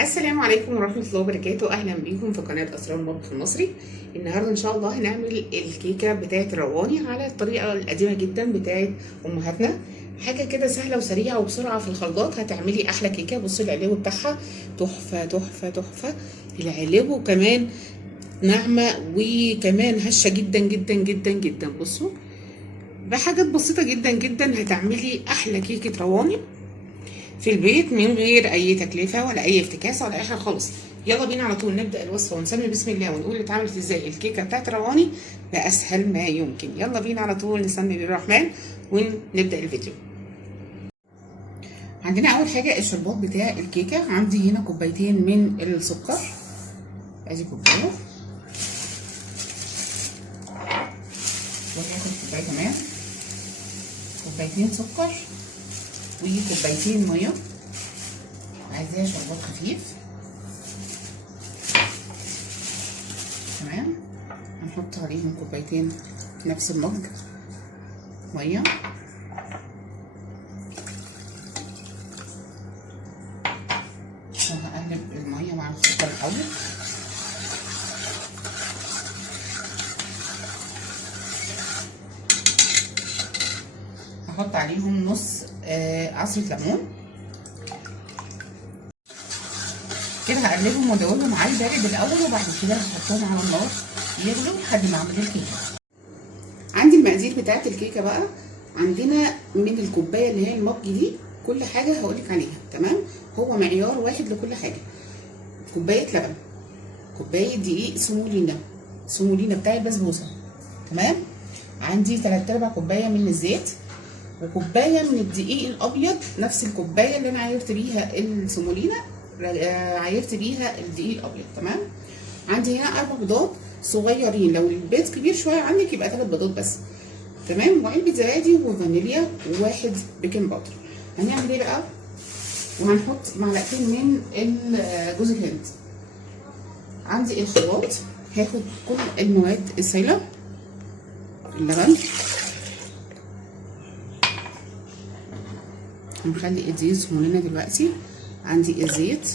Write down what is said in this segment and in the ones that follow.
السلام عليكم ورحمة الله وبركاته. أهلا بيكم في قناة أسرار المطبخ المصري. النهاردة إن شاء الله هنعمل الكيكة بتاعة الرواني على الطريقة القديمة جدا بتاعة أمهاتنا. حاجة كده سهلة وسريعة وبسرعة في الخلاط هتعملي أحلى كيكة. بصي العلو بتاعها تحفة تحفة تحفة. العلو كمان ناعمة وكمان هشة جدا جدا جدا جدا. بصوا بحاجات بسيطة جدا جدا هتعملي أحلى كيكة رواني في البيت من غير اي تكلفه ولا اي افتكاسه ولا اي حاجه خالص. يلا بينا على طول نبدا الوصفه ونسمي بسم الله ونقول اتعملت ازاي الكيكه بتاعت رواني باسهل ما يمكن. يلا بينا على طول نسمي بالرحمن ونبدا الفيديو. عندنا اول حاجه الشربات بتاع الكيكه. عندي هنا كوبايتين من السكر، ادي كوبايه وهاخد كوبايه كمان، كوبايتين سكر وكوبايتين ميه. عايزاه شربات خفيف. تمام، هنحط عليهم كوبايتين نفس المج ميه، وهقلب الميه مع السكر الاول. هحط عليهم نص عصرة ليمون كده. هقلبهم وادوبهم على البارد الاول وبعد كده هحطهم على النار يغلوا لحد ما اعمل الكيكه. عندي المقادير بتاعت الكيكه بقى. عندنا من الكوبايه اللي هي المج دي كل حاجه هقولك عليها. تمام، هو معيار واحد لكل حاجه. كوبايه لبن، كوبايه دقيق سمولينا بتاع البسبوسه. تمام، عندي 3/4 كوبايه من الزيت، وكوبايه من الدقيق الابيض نفس الكوبايه اللي انا عايرت بيها السمولينا عايرت بيها الدقيق الابيض. تمام، عندي هنا 4 بيضات صغيرين، لو البيض كبير شويه عندك يبقى 3 بيضات بس. تمام، وعلبه زبادي وفانيليا وواحد بيكنج باودر. هنعمل ايه بقى؟ وهنحط معلقتين من جوز الهند. عندي الخلاط هاخد كل المواد السائله، اللبن، هنخلي الدقيق يسخن لنا دلوقتي. عندي الزيت،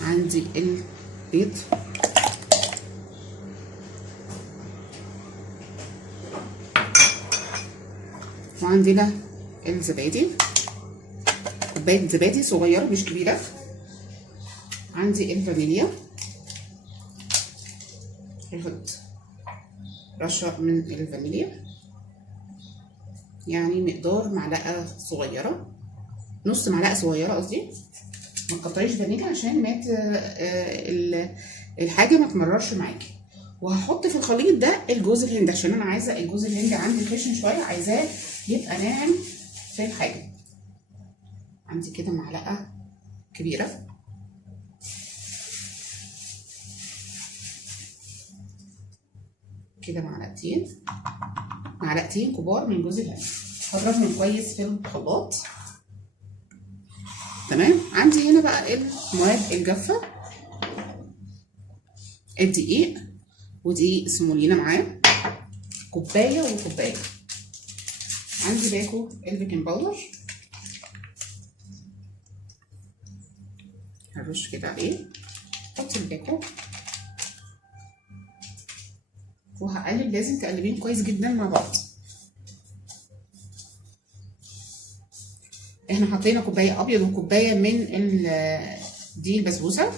عندي البيض، وعندنا الزبادي، كوبايه زبادي صغيره مش كبيره. عندي الفانيليا، هاخد رشه من الفانيليا يعني مقدار معلقه صغيره، نص معلقه صغيره قصدي، ما تقطعيش فانيليا عشان ما الحاجه ما تمررش معاكي. وهحط في الخليط ده الجوز الهند عشان انا عايزه الجوز الهند عندي خشن شويه، عايزاه يبقى ناعم في الحاجه. عندي كده معلقه كبيره، كده معلقتين كبار من جوز الهند. هضربهم كويس في الخلاط. تمام، عندي هنا بقى المواد الجافه، الدقيق ودقيق سمولينا معاه كوبايه وكوبايه. عندي باكو البيكنج باودر، هرش كده عليه. حطي الباكو وهقلب، لازم تقلبين كويس جدا مع بعض. احنا حطينا كوبايه ابيض وكوبايه من دي البسبوسه.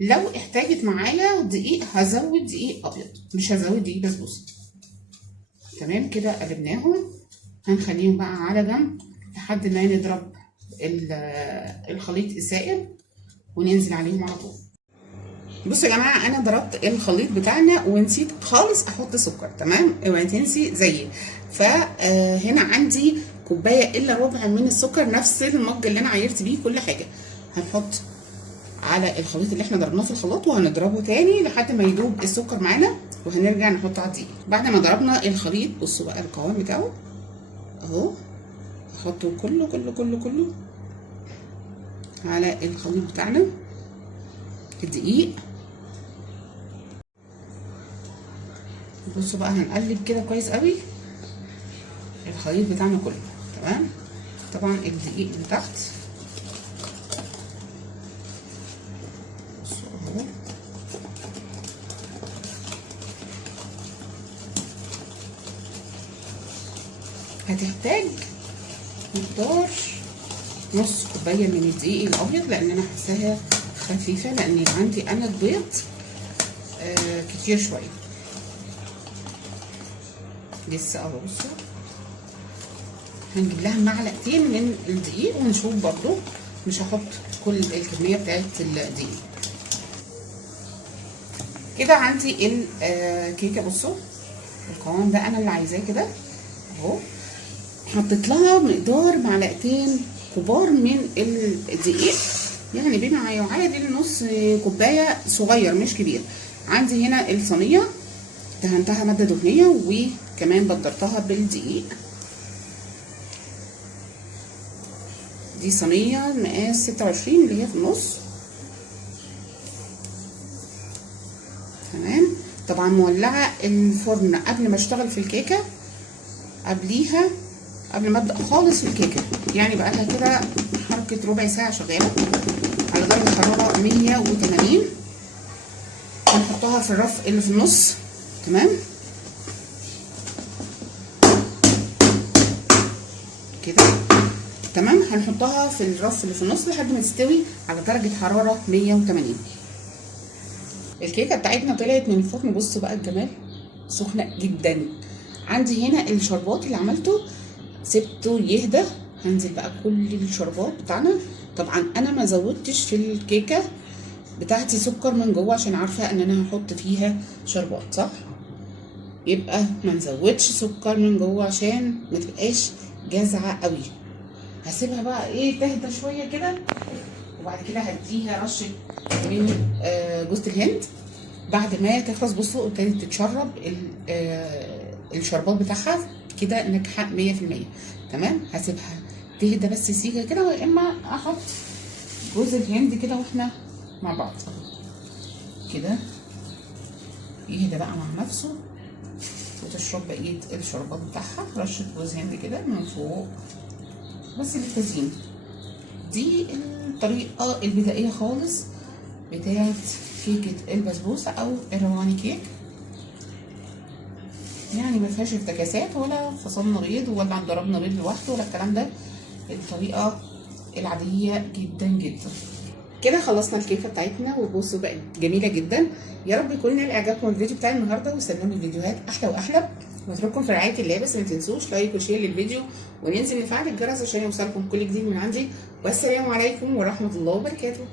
لو احتاجت معايا دقيق هزود دقيق ابيض، مش هزود دقيق بسبوسه. تمام كده قلبناهم، هنخليهم بقى على جنب لحد ما نضرب الخليط السائل وننزل عليهم على طول. بصوا يا جماعه، انا ضربت الخليط بتاعنا ونسيت خالص احط سكر. تمام، اوعي تنسي زيي. فهنا عندي كوبايه الا ربع من السكر، نفس المج اللي انا عايرت بيه كل حاجه. هنحط على الخليط اللي احنا ضربناه في الخلاط وهنضربه تاني لحد ما يدوب السكر معانا، وهنرجع نحطه على الدقيق بعد ما ضربنا الخليط. بصوا بقى القوام بتاعه اهو، هحطه كله كله كله كله على الخليط بتاعنا الدقيق. بصوا بقى هنقلب كده كويس قوي الخليط بتاعنا كله. تمام، طبعا الدقيق من تحت اهو. هتحتاج مقدار نص كوبايه من الدقيق الابيض، لان انا حاساها خفيفه، لان عندي انا البيض كتير شويه لسه اهو. بصوا هنجيب لها معلقتين من الدقيق ونشوف برضو، مش هحط كل الكميه بتاعت الدقيق. كده عندي الكيكه. بصوا القوام ده انا اللي عايزاه كده اهو. حطيت لها مقدار معلقتين كبار من الدقيق، يعني بما يعادل نص كوبايه صغير مش كبير. عندي هنا الصينيه دهنتها ماده دهنيه وكمان بدرتها بالدقيق. دي صينيه مقاس 26 اللي هي في النص. تمام. طبعا مولعه الفرن قبل ما اشتغل في الكيكه، قبليها قبل ما ابدا خالص في الكيكه، يعني بقى لها كده حركه ربع ساعه شغاله على درجه حراره 180. هنحطها في الرف اللي في النص. تمام كده. تمام. هنحطها في الرف اللي في النص لحد ما تستوي على درجه حراره 180. الكيكه بتاعتنا طلعت من الفرن. بصوا بقى الجمال، سخنه جدا. عندي هنا الشربات اللي عملته سبته يهدى. هنزل بقى كل الشربات بتاعنا. طبعا انا ما زودتش في الكيكه بتاعتي سكر من جوه، عشان عارفه ان انا هحط فيها شربات، صح؟ يبقى ما نزودش سكر من جوه عشان ما تبقاش جازعه قوي. هسيبها بقى ايه تهدى شويه كده، وبعد كده هديها رشه من جوز الهند بعد ما تخلص. بصوا ابتدت تتشرب الشربات بتاعها كده ناجحه 100%. تمام. هسيبها تهدى بس سيكه كده، ويا اما احط جوز الهند كده واحنا مع بعض كده يهدى بقى مع نفسه، وتشرب بقيه الشربات بتاعها. رشه جوز هند كده من فوق بس للتزيين. دي الطريقه البدائيه خالص بتاعت كيكه البسبوسه او الرواني كيك، يعني ما فيهاش افتكاسات ولا فصلنا بيض ولا ضربنا بيض لوحده ولا الكلام ده. الطريقه العاديه جدا جدا. كده خلصنا الكيكه بتاعتنا، وبصوا بقت جميله جدا. يا رب يكون نال اعجابكم الفيديو بتاع النهارده، واستنوني الفيديوهات احلى واحلى. واترككم في رعايه الله، بس ما تنسوش لايك وشير للفيديو، وننزل نفعل الجرس عشان يوصلكم كل جديد من عندي. والسلام عليكم ورحمه الله وبركاته.